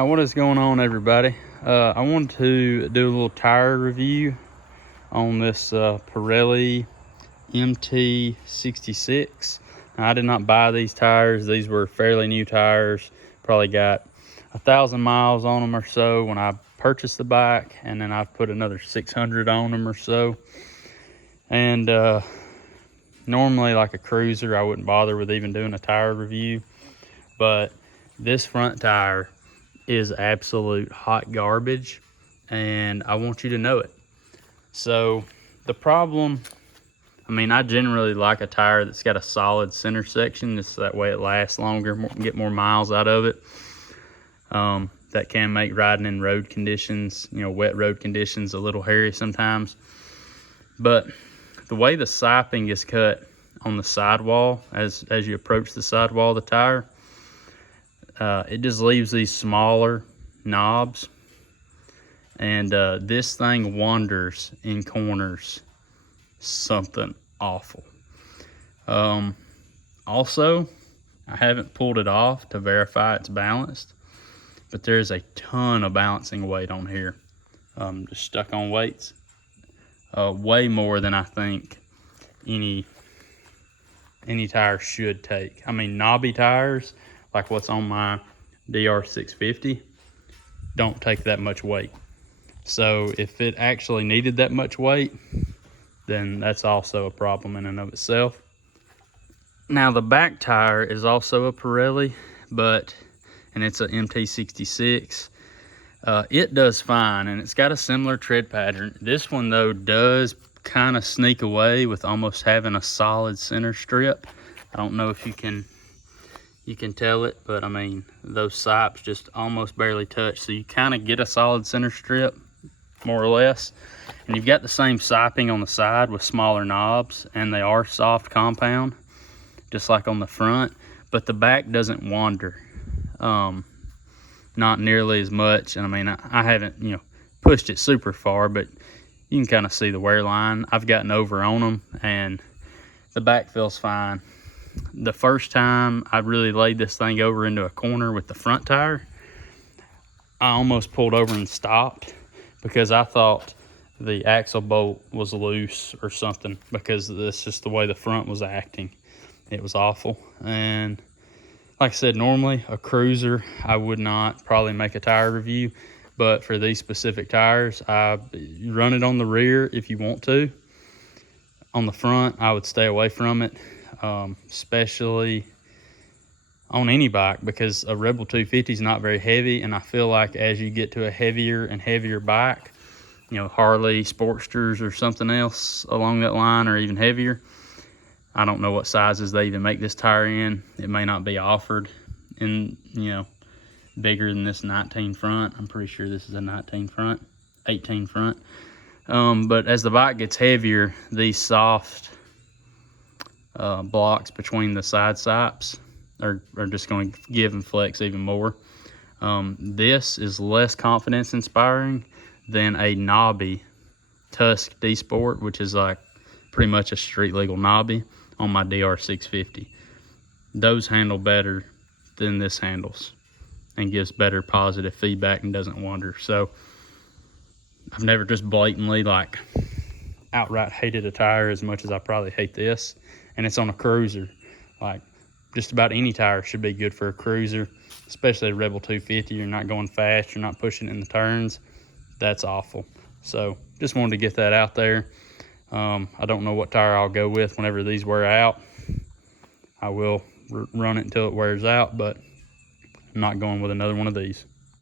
right, what is going on, everybody? I wanted to do a little tire review on this Pirelli MT66. Now, I did not buy these tires. These were fairly new tires. Probably got 1,000 miles on them or so when I purchased the bike, and then I've put another 600 on them or so. And normally, like a cruiser, I wouldn't bother with even doing a tire review, but this front tire is absolute hot garbage, and I want you to know it. So the problem, I generally like a tire that's got a solid center section, just that way it lasts longer, get more miles out of it. That can make riding in road conditions, wet road conditions, a little hairy sometimes. But the way the siping is cut on the sidewall, as you approach the sidewall of the tire, it just leaves these smaller knobs, and this thing wanders in corners something awful. Also, I haven't pulled it off to verify it's balanced, but there's a ton of balancing weight on here, just stuck on weights, way more than I think any tire should take. Knobby tires like what's on my DR650 don't take that much weight. So if it actually needed that much weight, then that's also a problem in and of itself. Now the back tire is also a Pirelli, and it's an MT66. It does fine, and it's got a similar tread pattern. This one though does kind of sneak away with almost having a solid center strip. I don't know if you can tell it, but those sipes just almost barely touch, so you kind of get a solid center strip, more or less. And you've got the same siping on the side with smaller knobs, and they are soft compound, just like on the front, but the back doesn't wander, not nearly as much. And I haven't pushed it super far, but you can kind of see the wear line. I've gotten over on them, and the back feels fine. The first time I really laid this thing over into a corner with the front tire, I almost pulled over and stopped because I thought the axle bolt was loose or something, because that's just the way the front was acting. It was awful. And like I said, normally a cruiser, I would not probably make a tire review, but for these specific tires, you run it on the rear if you want to. On the front, I would stay away from it. Especially on any bike, because a Rebel 250 is not very heavy, and I feel like as you get to a heavier and heavier bike, Harley Sportsters or something else along that line, or even heavier, I don't know what sizes they even make this tire in. It may not be offered in bigger than this 19 front. I'm pretty sure this is a 19 front, 18 front. But as the bike gets heavier, these soft blocks between the side sipes are just going to give and flex even more. This is less confidence inspiring than a knobby Tusk D Sport, which is like pretty much a street legal knobby on my DR650. Those handle better than this handles and gives better positive feedback and doesn't wander. So I've never just blatantly outright hated a tire as much as I probably hate this. And it's on a cruiser. Like, just about any tire should be good for a cruiser, especially a Rebel 250. You're not going fast, you're not pushing in the turns. That's awful. So just wanted to get that out there. I don't know what tire I'll go with whenever these wear out. I will run it until it wears out, but I'm not going with another one of these.